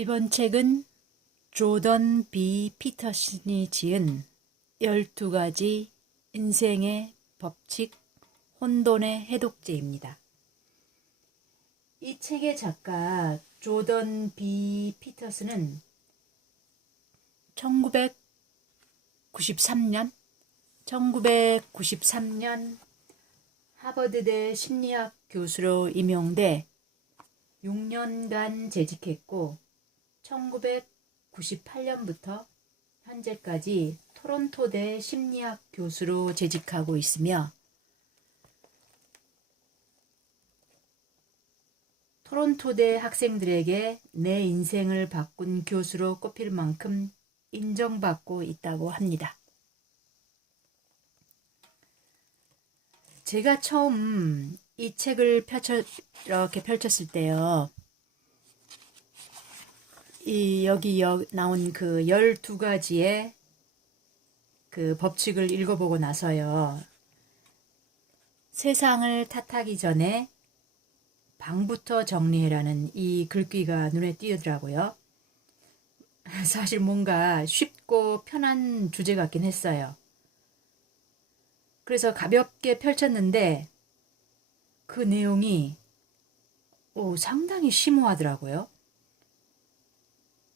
이번 책은 조던 B. 피터슨이 지은 12가지 인생의 법칙 혼돈의 해독제입니다. 이 책의 작가 조던 B. 피터슨은 1993년 하버드대 심리학 교수로 임용돼 6년간 재직했고 1998년부터 현재까지 토론토대 심리학 교수로 재직하고 있으며 토론토대 학생들에게 내 인생을 바꾼 교수로 꼽힐 만큼 인정받고 있다고 합니다. 제가 처음 이 책을 이렇게 펼쳤을 때요. 여기 나온 그 12가지의 그 법칙을 읽어보고 나서요. 세상을 탓하기 전에 방부터 정리해라는 이 글귀가 눈에 띄더라고요. 사실 뭔가 쉽고 편한 주제 같긴 했어요. 그래서 가볍게 펼쳤는데 그 내용이 상당히 심오하더라고요.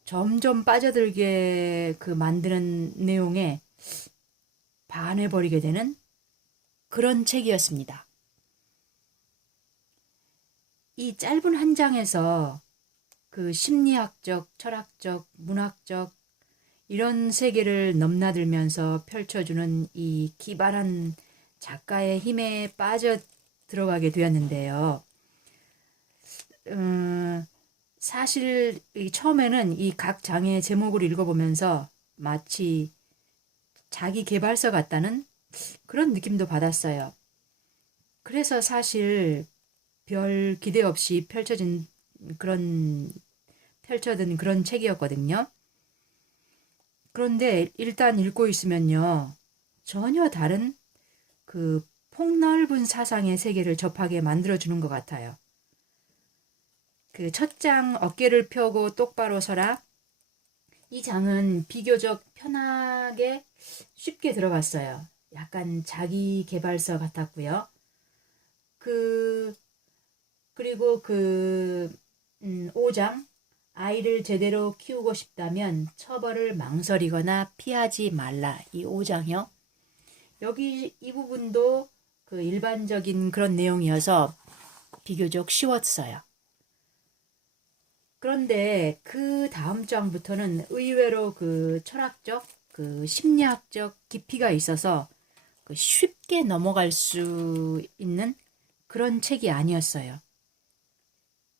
점점 빠져들게 만드는 내용에 반해버리게 되는 그런 책이었습니다. 이 짧은 한 장에서 그 심리학적, 철학적, 문학적 이런 세계를 넘나들면서 펼쳐주는 이 기발한 작가의 힘에 빠져 들어가게 되었는데요. 사실 처음에는 이 각 장의 제목을 읽어보면서 마치 자기 개발서 같다는 그런 느낌도 받았어요. 그래서 사실 별 기대 없이 펼쳐든 그런 책이었거든요. 그런데 일단 읽고 있으면요. 전혀 다른 그 폭넓은 사상의 세계를 접하게 만들어주는 것 같아요. 그 첫 장 어깨를 펴고 똑바로 서라. 이 장은 비교적 편하게 쉽게 들어갔어요. 약간 자기 개발서 같았고요. 그리고 5장 아이를 제대로 키우고 싶다면 처벌을 망설이거나 피하지 말라. 이 5장이요. 여기 이 부분도 그 일반적인 그런 내용이어서 비교적 쉬웠어요. 그런데 그 다음 장부터는 의외로 그 철학적, 그 심리학적 깊이가 있어서 쉽게 넘어갈 수 있는 그런 책이 아니었어요.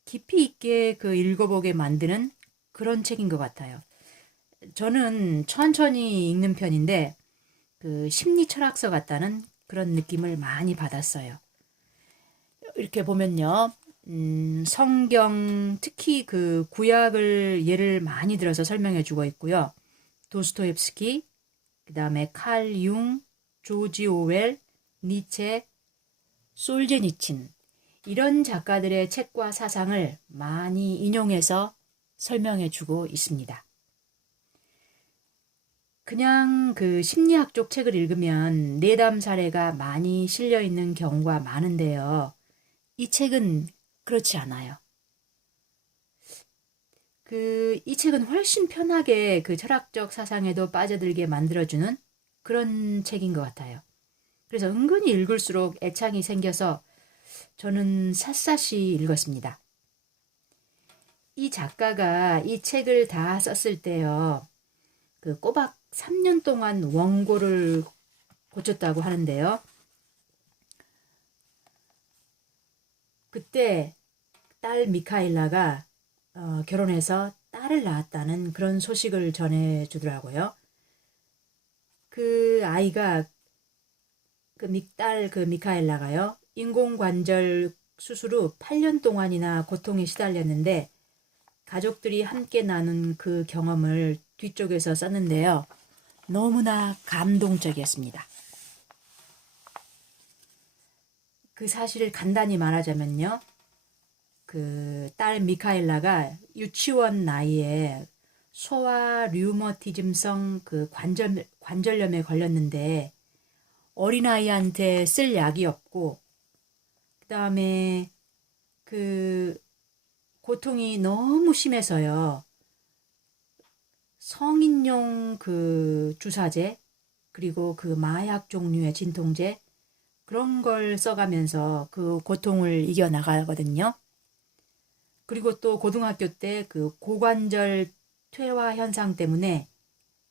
깊이 있게 읽어보게 만드는 그런 책인 것 같아요. 저는 천천히 읽는 편인데 심리 철학서 같다는 그런 느낌을 많이 받았어요. 이렇게 보면요. 성경 특히 그 구약을 예를 많이 들어서 설명해 주고 있고요. 도스토옙스키, 그 다음에 칼 융, 조지 오웰, 니체, 솔제니친 이런 작가들의 책과 사상을 많이 인용해서 설명해 주고 있습니다. 그냥 그 심리학 쪽 책을 읽으면 내담 사례가 많이 실려 있는 경우가 많은데요. 이 책은 그렇지 않아요. 이 책은 훨씬 편하게 그 철학적 사상에도 빠져들게 만들어주는 그런 책인 것 같아요. 그래서 은근히 읽을수록 애착이 생겨서 저는 샅샅이 읽었습니다. 이 작가가 이 책을 다 썼을 때요. 꼬박 3년 동안 원고를 고쳤다고 하는데요. 그때 딸 미카일라가 결혼해서 딸을 낳았다는 그런 소식을 전해주더라고요. 그 아이가 딸 미카엘라가요. 인공관절 수술 후 8년 동안이나 고통에 시달렸는데 가족들이 함께 나눈 그 경험을 뒤쪽에서 썼는데요. 너무나 감동적이었습니다. 그 사실을 간단히 말하자면요. 그 딸 미카엘라가 유치원 나이에 소아 류머티즘성 그 관절염에 걸렸는데 어린아이한테 쓸 약이 없고, 그 다음에 그 고통이 너무 심해서요. 성인용 그 주사제, 그리고 그 마약 종류의 진통제, 그런 걸 써가면서 그 고통을 이겨나가거든요. 그리고 또 고등학교 때 그 고관절 퇴화 현상 때문에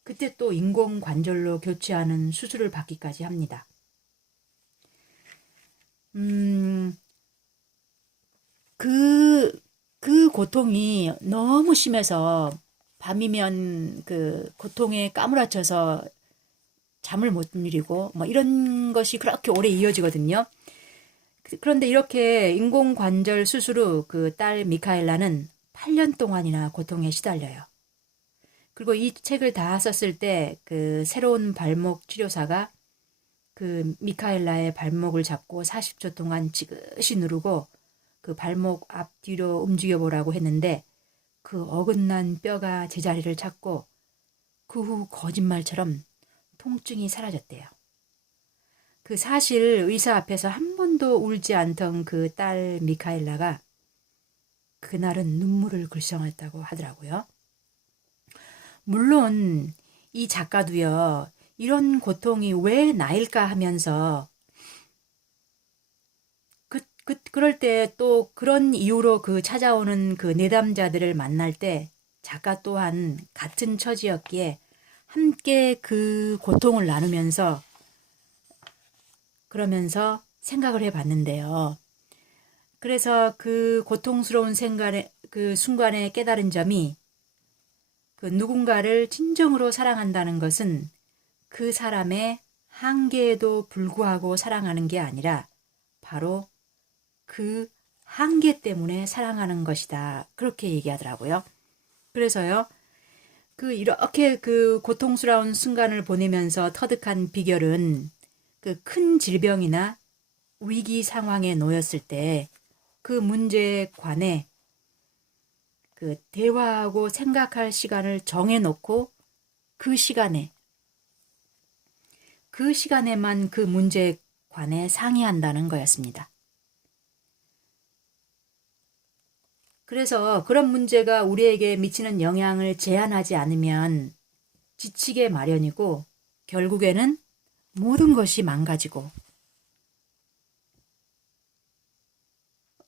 그때 또 인공관절로 교체하는 수술을 받기까지 합니다. 그 고통이 너무 심해서 밤이면 그 고통에 까무라쳐서 잠을 못 이루고 뭐 이런 것이 그렇게 오래 이어지거든요. 그런데 이렇게 인공관절 수술 후 그 딸 미카엘라는 8년 동안이나 고통에 시달려요. 그리고 이 책을 다 썼을 때 그 새로운 발목 치료사가 그 미카엘라의 발목을 잡고 40초 동안 지그시 누르고 그 발목 앞뒤로 움직여 보라고 했는데 그 어긋난 뼈가 제자리를 찾고 그 후 거짓말처럼 통증이 사라졌대요. 그 사실 의사 앞에서 한 번도 울지 않던 그 딸 미카엘라가 그날은 눈물을 글썽했다고 하더라고요. 물론 이 작가도요, 이런 고통이 왜 나일까 하면서 그럴 때 또 그런 이유로 그 찾아오는 그 내담자들을 만날 때 작가 또한 같은 처지였기에 함께 그 고통을 나누면서 그러면서 생각을 해봤는데요. 그래서 그 고통스러운 그 순간에 깨달은 점이 그 누군가를 진정으로 사랑한다는 것은 그 사람의 한계에도 불구하고 사랑하는 게 아니라 바로 그 한계 때문에 사랑하는 것이다. 그렇게 얘기하더라고요. 그래서요, 이렇게 그 고통스러운 순간을 보내면서 터득한 비결은 그 큰 질병이나 위기 상황에 놓였을 때 그 문제에 관해 그 대화하고 생각할 시간을 정해놓고 그 시간에만 그 문제에 관해 상의한다는 거였습니다. 그래서 그런 문제가 우리에게 미치는 영향을 제한하지 않으면 지치게 마련이고 결국에는 모든 것이 망가지고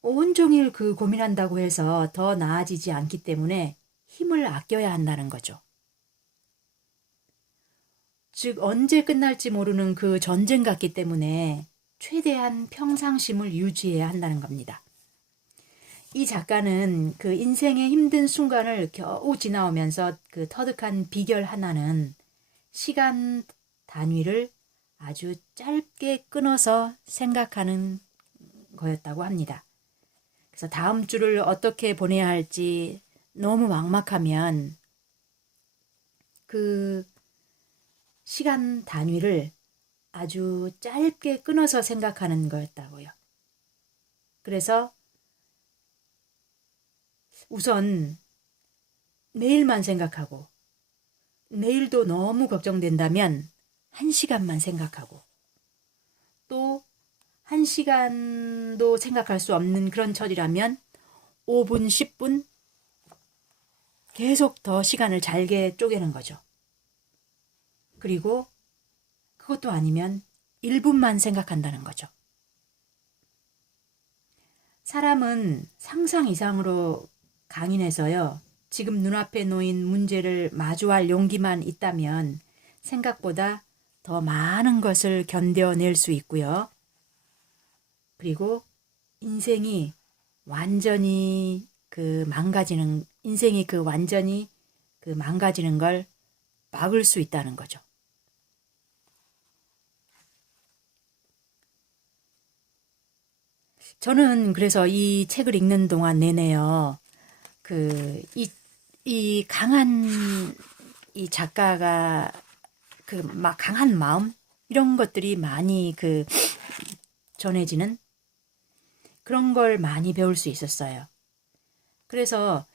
온종일 그 고민한다고 해서 더 나아지지 않기 때문에 힘을 아껴야 한다는 거죠. 즉 언제 끝날지 모르는 그 전쟁 같기 때문에 최대한 평상심을 유지해야 한다는 겁니다. 이 작가는 그 인생의 힘든 순간을 겨우 지나오면서 그 터득한 비결 하나는 시간 단위를 아주 짧게 끊어서 생각하는 거였다고 합니다. 그래서 다음 주를 어떻게 보내야 할지 너무 막막하면 그 시간 단위를 아주 짧게 끊어서 생각하는 거였다고요. 그래서 우선 내일만 생각하고 내일도 너무 걱정된다면 1시간만 생각하고 또 1시간도 생각할 수 없는 그런 처지라면 5분, 10분 계속 더 시간을 잘게 쪼개는 거죠. 그리고 그것도 아니면 1분만 생각한다는 거죠. 사람은 상상 이상으로 강인해서요. 지금 눈앞에 놓인 문제를 마주할 용기만 있다면 생각보다 더 많은 것을 견뎌낼 수 있고요. 그리고 인생이 완전히 망가지는 걸 막을 수 있다는 거죠. 저는 그래서 이 책을 읽는 동안 내내요. 이 강한 이 작가가 막 강한 마음 이런 것들이 많이 전해지는 그런 걸 많이 배울 수 있었어요. 그래서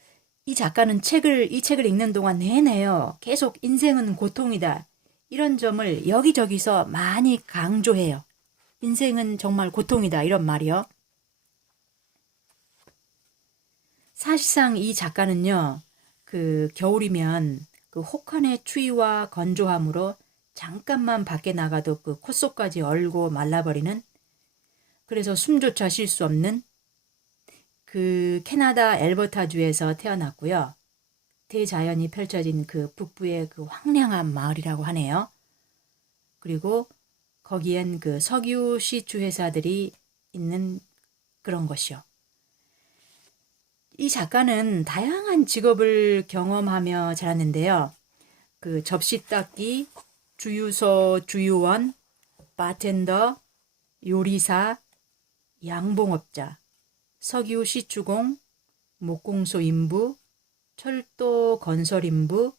이 작가는 이 책을 읽는 동안 내내요. 계속 인생은 고통이다. 이런 점을 여기저기서 많이 강조해요. 인생은 정말 고통이다. 이런 말이요. 사실상 이 작가는요. 그 겨울이면 그 혹한의 추위와 건조함으로 잠깐만 밖에 나가도 그 콧속까지 얼고 말라버리는, 그래서 숨조차 쉴 수 없는 그 캐나다 엘버타주에서 태어났고요. 대자연이 펼쳐진 그 북부의 그 황량한 마을이라고 하네요. 그리고 거기엔 그 석유 시추 회사들이 있는 그런 것이요. 이 작가는 다양한 직업을 경험하며 자랐는데요. 그 접시 닦기, 주유소 주유원, 바텐더, 요리사, 양봉업자, 석유 시추공, 목공소 인부, 철도 건설 인부,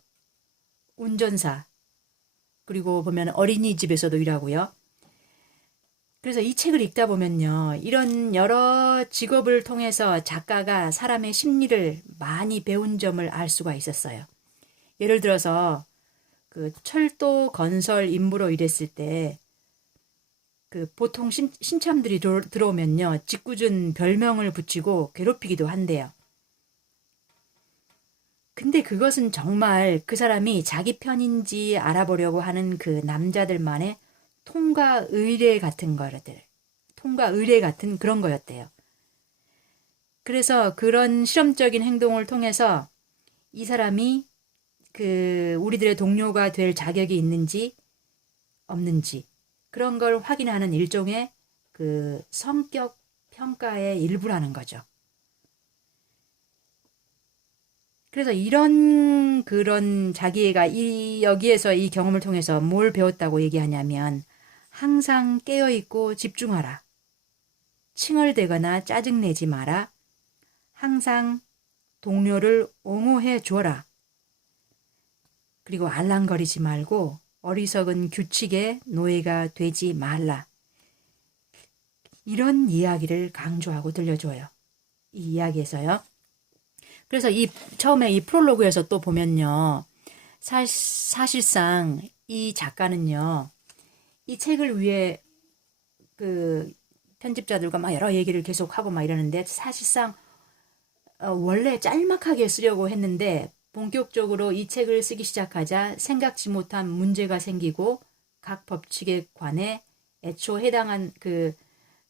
운전사, 그리고 보면 어린이집에서도 일하고요. 그래서 이 책을 읽다 보면요. 이런 여러 직업을 통해서 작가가 사람의 심리를 많이 배운 점을 알 수가 있었어요. 예를 들어서 그 철도 건설 인부로 일했을 때 그 보통 신참들이 들어오면요. 짓궂은 별명을 붙이고 괴롭히기도 한대요. 근데 그것은 정말 그 사람이 자기 편인지 알아보려고 하는 그 남자들만의 통과 의례 같은 거들, 통과 의례 같은 그런 거였대요. 그래서 그런 실험적인 행동을 통해서 이 사람이 그 우리들의 동료가 될 자격이 있는지 없는지 그런 걸 확인하는 일종의 그 성격 평가의 일부라는 거죠. 그래서 그런 자기가 여기에서 이 경험을 통해서 뭘 배웠다고 얘기하냐면 항상 깨어있고 집중하라. 칭얼대거나 짜증내지 마라. 항상 동료를 옹호해 줘라. 그리고 알랑거리지 말고 어리석은 규칙의 노예가 되지 말라. 이런 이야기를 강조하고 들려줘요. 이 이야기에서요. 그래서 처음에 이 프롤로그에서 또 보면요. 사실상 이 작가는요. 이 책을 위해 그 편집자들과 막 여러 얘기를 계속 하고 막 이러는데 사실상 원래 짤막하게 쓰려고 했는데 본격적으로 이 책을 쓰기 시작하자 생각지 못한 문제가 생기고 각 법칙에 관해 애초 해당한 그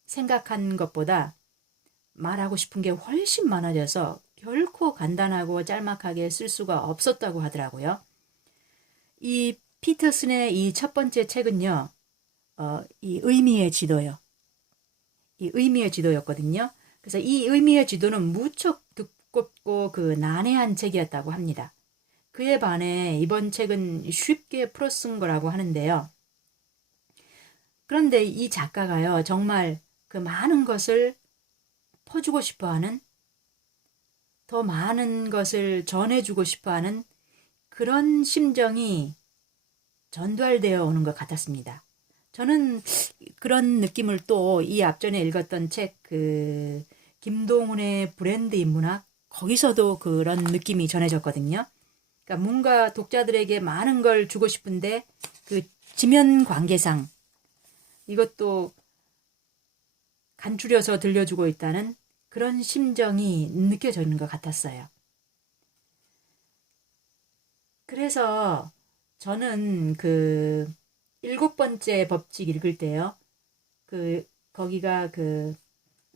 생각한 것보다 말하고 싶은 게 훨씬 많아져서 결코 간단하고 짤막하게 쓸 수가 없었다고 하더라고요. 이 피터슨의 이 첫 번째 책은요. 이 의미의 지도요. 이 의미의 지도였거든요. 그래서 이 의미의 지도는 무척 두껍고 그 난해한 책이었다고 합니다. 그에 반해 이번 책은 쉽게 풀어 쓴 거라고 하는데요. 그런데 이 작가가요. 정말 그 많은 것을 퍼주고 싶어하는, 더 많은 것을 전해주고 싶어하는 그런 심정이 전달되어 오는 것 같았습니다. 저는 그런 느낌을 또 이 앞전에 읽었던 책 김동훈의 브랜드 인문학 거기서도 그런 느낌이 전해졌거든요. 그러니까 뭔가 독자들에게 많은 걸 주고 싶은데 그 지면 관계상 이것도 간추려서 들려주고 있다는 그런 심정이 느껴지는 것 같았어요. 그래서 저는 그 7번째 법칙 읽을 때요. 거기가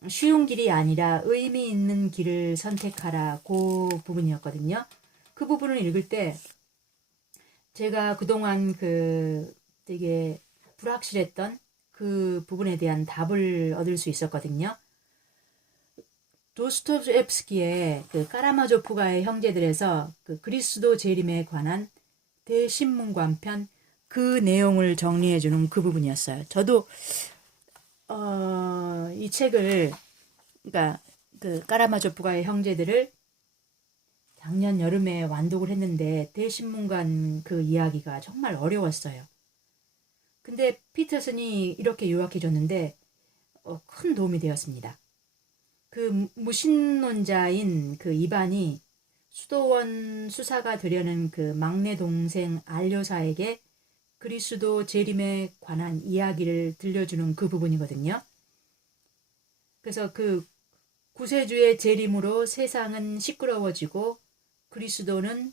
쉬운 길이 아니라 의미 있는 길을 선택하라 그 부분이었거든요. 그 부분을 읽을 때 제가 그동안 되게 불확실했던 그 부분에 대한 답을 얻을 수 있었거든요. 도스토옙스키의 까라마조프가의 형제들에서 그리스도 재림에 관한 대신문관편 그 내용을 정리해주는 그 부분이었어요. 저도 이 책을 그러니까 까라마조프가의 형제들을 작년 여름에 완독을 했는데 대신문관 그 이야기가 정말 어려웠어요. 근데 피터슨이 이렇게 요약해줬는데 큰 도움이 되었습니다. 그 무신론자인 그 이반이 수도원 수사가 되려는 그 막내 동생 알료사에게 그리스도 재림에 관한 이야기를 들려주는 그 부분이거든요. 그래서 그 구세주의 재림으로 세상은 시끄러워지고 그리스도는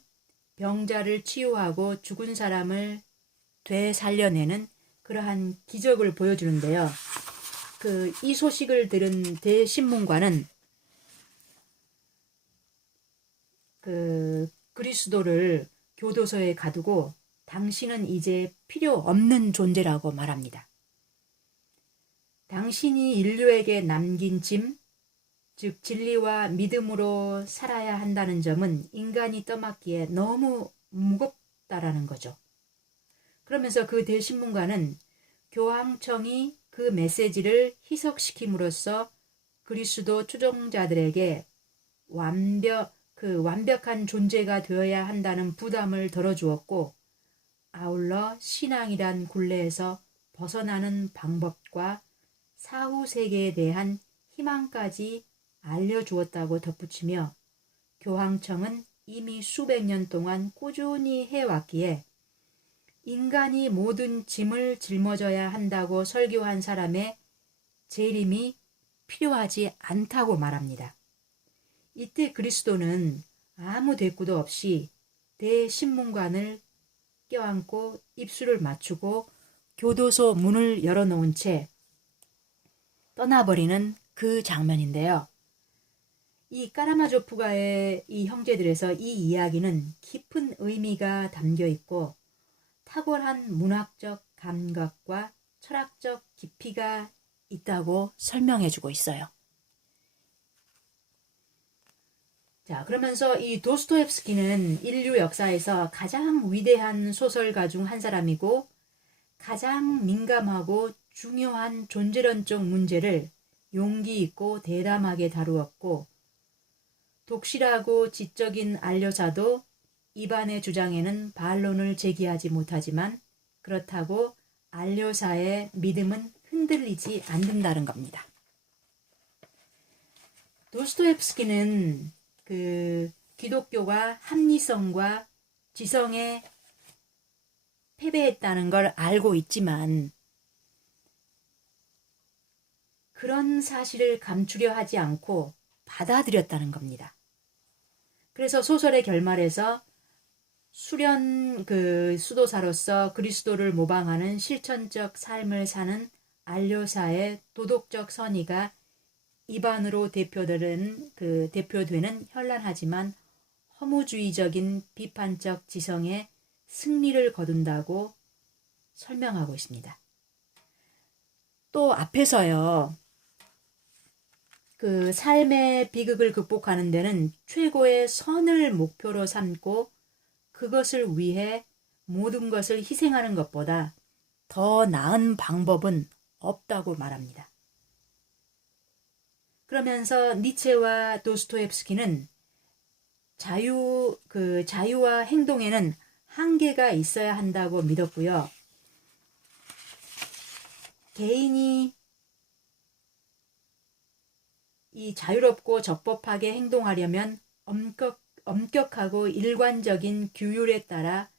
병자를 치유하고 죽은 사람을 되살려내는 그러한 기적을 보여주는데요. 이 소식을 들은 대신문관은 그리스도를 교도소에 가두고 당신은 이제 필요 없는 존재라고 말합니다. 당신이 인류에게 남긴 짐, 즉 진리와 믿음으로 살아야 한다는 점은 인간이 떠맡기에 너무 무겁다라는 거죠. 그러면서 그 대신문관은 교황청이 그 메시지를 희석시킴으로써 그리스도 추종자들에게 완벽한 존재가 되어야 한다는 부담을 덜어주었고, 아울러 신앙이란 굴레에서 벗어나는 방법과 사후 세계에 대한 희망까지 알려주었다고 덧붙이며, 교황청은 이미 수백 년 동안 꾸준히 해왔기에 인간이 모든 짐을 짊어져야 한다고 설교한 사람의 재림이 필요하지 않다고 말합니다. 이때 그리스도는 아무 대꾸도 없이 대신문관을 껴안고 입술을 맞추고 교도소 문을 열어놓은 채 떠나버리는 그 장면인데요. 이 까라마조프가의 이 형제들에서 이 이야기는 깊은 의미가 담겨 있고 탁월한 문학적 감각과 철학적 깊이가 있다고 설명해주고 있어요. 자, 그러면서 이 도스토옙스키는 인류 역사에서 가장 위대한 소설가 중 한 사람이고 가장 민감하고 중요한 존재론적 문제를 용기 있고 대담하게 다루었고, 독실하고 지적인 알료사도 이반의 주장에는 반론을 제기하지 못하지만 그렇다고 알료사의 믿음은 흔들리지 않는다는 겁니다. 도스토옙스키는 기독교가 합리성과 지성에 패배했다는 걸 알고 있지만 그런 사실을 감추려 하지 않고 받아들였다는 겁니다. 그래서 소설의 결말에서 수련 수도사로서 그리스도를 모방하는 실천적 삶을 사는 알료사의 도덕적 선의가 이반으로 대표되는 현란하지만 허무주의적인 비판적 지성의 승리를 거둔다고 설명하고 있습니다. 또 앞에서요, 삶의 비극을 극복하는 데는 최고의 선을 목표로 삼고 그것을 위해 모든 것을 희생하는 것보다 더 나은 방법은 없다고 말합니다. 그러면서 니체와 도스토옙스키는 자유와 행동에는 한계가 있어야 한다고 믿었고요. 개인이 이 자유롭고 적법하게 행동하려면 엄격하고 일관적인 규율에 따라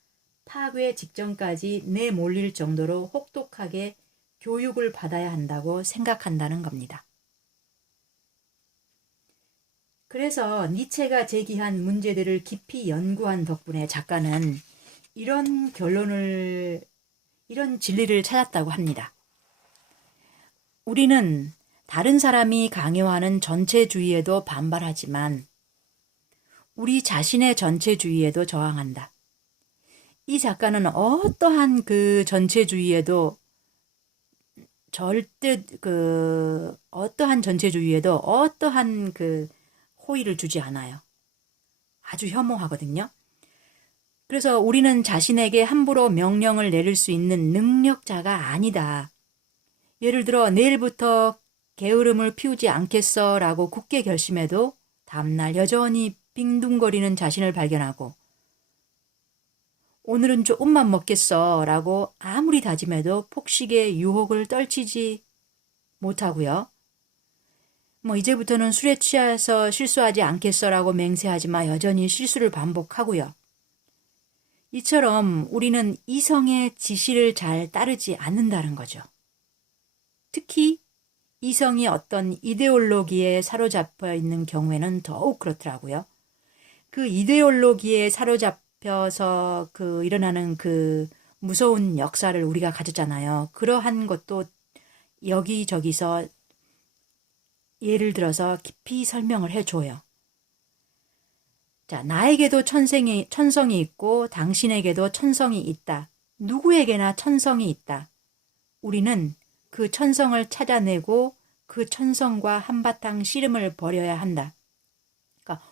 파괴 직전까지 내몰릴 정도로 혹독하게 교육을 받아야 한다고 생각한다는 겁니다. 그래서 니체가 제기한 문제들을 깊이 연구한 덕분에 작가는 이런 진리를 찾았다고 합니다. 우리는 다른 사람이 강요하는 전체주의에도 반발하지만 우리 자신의 전체주의에도 저항한다. 이 작가는 어떠한 전체주의에도 어떠한 전체주의에도 어떠한 호의를 주지 않아요. 아주 혐오하거든요. 그래서 우리는 자신에게 함부로 명령을 내릴 수 있는 능력자가 아니다. 예를 들어 내일부터 게으름을 피우지 않겠어 라고 굳게 결심해도 다음날 여전히 빙둥거리는 자신을 발견하고 오늘은 조금만 먹겠어 라고 아무리 다짐해도 폭식의 유혹을 떨치지 못하고요. 뭐 이제부터는 술에 취해서 실수하지 않겠어라고 맹세하지만 여전히 실수를 반복하고요. 이처럼 우리는 이성의 지시를 잘 따르지 않는다는 거죠. 특히 이성이 어떤 이데올로기에 사로잡혀 있는 경우에는 더욱 그렇더라고요. 그 이데올로기에 사로잡혀서 일어나는 무서운 역사를 우리가 가졌잖아요. 그러한 것도 여기저기서 예를 들어서 깊이 설명을 해줘요. 자, 나에게도 천성이 있고 당신에게도 천성이 있다. 누구에게나 천성이 있다. 우리는 그 천성을 찾아내고 그 천성과 한바탕 씨름을 벌여야 한다. 그러니까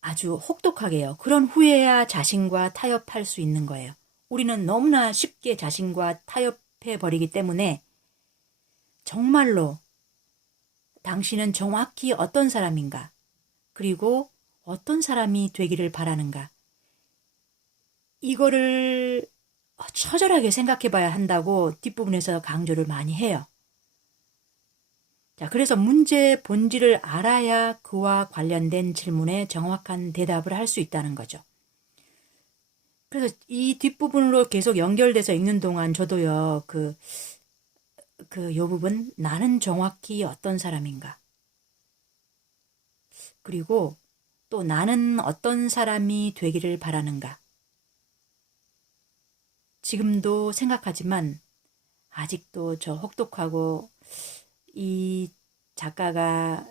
아주 혹독하게요. 그런 후에야 자신과 타협할 수 있는 거예요. 우리는 너무나 쉽게 자신과 타협해버리기 때문에 정말로 당신은 정확히 어떤 사람인가? 그리고 어떤 사람이 되기를 바라는가? 이거를 처절하게 생각해 봐야 한다고 뒷부분에서 강조를 많이 해요. 자, 그래서 문제의 본질을 알아야 그와 관련된 질문에 정확한 대답을 할 수 있다는 거죠. 그래서 이 뒷부분으로 계속 연결돼서 읽는 동안 저도요, 요 부분, 나는 정확히 어떤 사람인가? 그리고 또 나는 어떤 사람이 되기를 바라는가? 지금도 생각하지만 아직도 저 혹독하고 이 작가가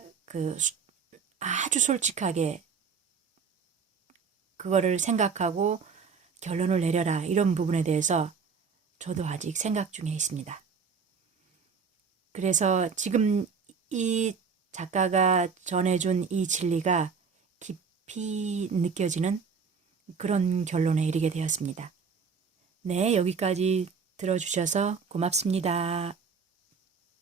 아주 솔직하게 그거를 생각하고 결론을 내려라 이런 부분에 대해서 저도 아직 생각 중에 있습니다. 그래서 지금 이 작가가 전해준 이 진리가 깊이 느껴지는 그런 결론에 이르게 되었습니다. 네, 여기까지 들어주셔서 고맙습니다.